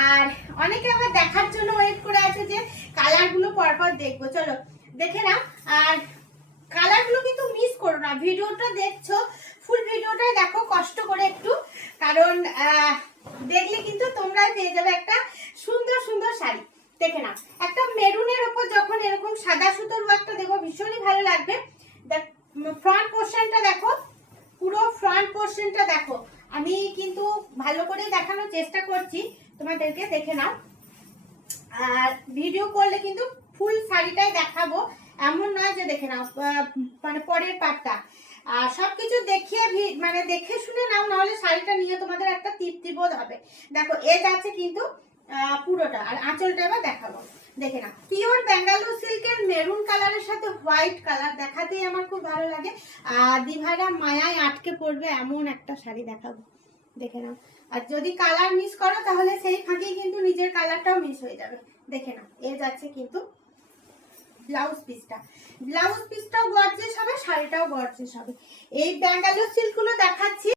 আর অনেকে আবার দেখার জন্য ওয়েট করে আছে যে কালারগুলো পরপর দেখবো, চলো দেখে নাও। আর কালারগুলো কিন্তু মিস করো না, ভিডিওটা দেখছো ফুল ভিডিওটাই দেখো কষ্ট করে একটু, কারণ দেখলে কিন্তু তোমরাই পেয়ে যাবে একটা সুন্দর সুন্দর শাড়ি। দেখে নাও, একটা মেরুনের উপর যখন এরকম সাদা সুতোর ওয়ার্কটা দেখো ভীষণই ভালো লাগবে। ফ্রন্ট পোর্শনটা দেখো, পুরো ফ্রন্ট পোর্শনটা দেখো, আমি কিন্তু ভালো করে দেখানোর চেষ্টা করছি তোমাদেরকে, দেখে নাও। আর ভিডিও করলে কিন্তু ফুল শাড়িটাই দেখাবো, এমন নয় যে দেখে নাও মানে পরের পাটটা। আর সবকিছু দেখিয়ে মানে দেখে শুনে নাও, নাহলে শাড়িটা নিয়ে তোমাদের একটা তৃপ্তি বোধ হবে। দেখো এজ আছে কিন্তু পুরোটা, আর আঁচলটা এবার দেখাবো, দেখে নাও। পিওর ব্যাঙ্গালোর সিল্কের মেরুন কালারের সাথে হোয়াইট কালার দেখাতেই আমার খুব ভালো লাগে। আর দিভাইরা মায়ায় আটকে পড়বে এমন একটা শাড়ি দেখাবো, দেখে নাও। আর যদি কালার মিস করো তাহলে সেই ফাঁকেই কিন্তু নিজের কালারটাও মিস হয়ে যাবে। দেখে নাও, এ যাচ্ছে কিন্তু ব্লাউজ পিসটাও গর্জিয়াস হবে, শাড়িটাও গর্জিয়াস হবে। এই ব্যাঙ্গালোর সিল্কগুলো দেখাচ্ছি।